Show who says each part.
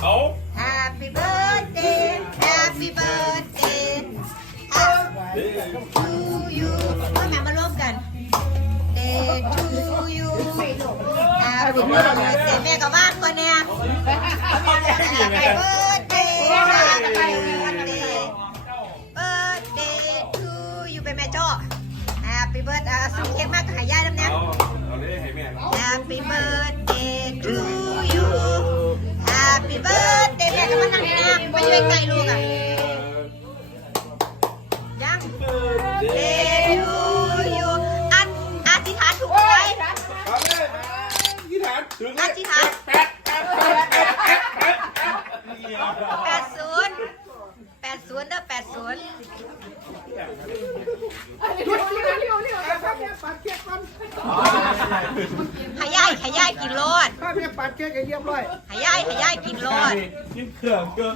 Speaker 1: เขา
Speaker 2: Happy birthday Happy birthday to you ว่าแม่มาร่วมกัน Day to you Happy birthday แม่กับบ้านก่อนเนี่ย Happy birthday Happy birthday Birthday to you เป็นแม่จ้อ Happy birthday อะซื้อเค้กมากกับหายายน้ำเนี้ย
Speaker 1: เอาเอาเลยให้แม่
Speaker 2: Happy birthday ไม่ช่วยไกลลูกอะยัง Day to you อันอธิษฐานถูกไหม
Speaker 1: เอาเลยยี่ฐานถึง
Speaker 2: อธิษฐานแปดศูนย์แปดศูนย์เด้อแปดศูนย์หายายหายายกินโลด
Speaker 3: ข้าเพียงปัดเค้กให้เรียบร้อย
Speaker 2: หายายหายายกินโลด
Speaker 1: กินเครื่องก็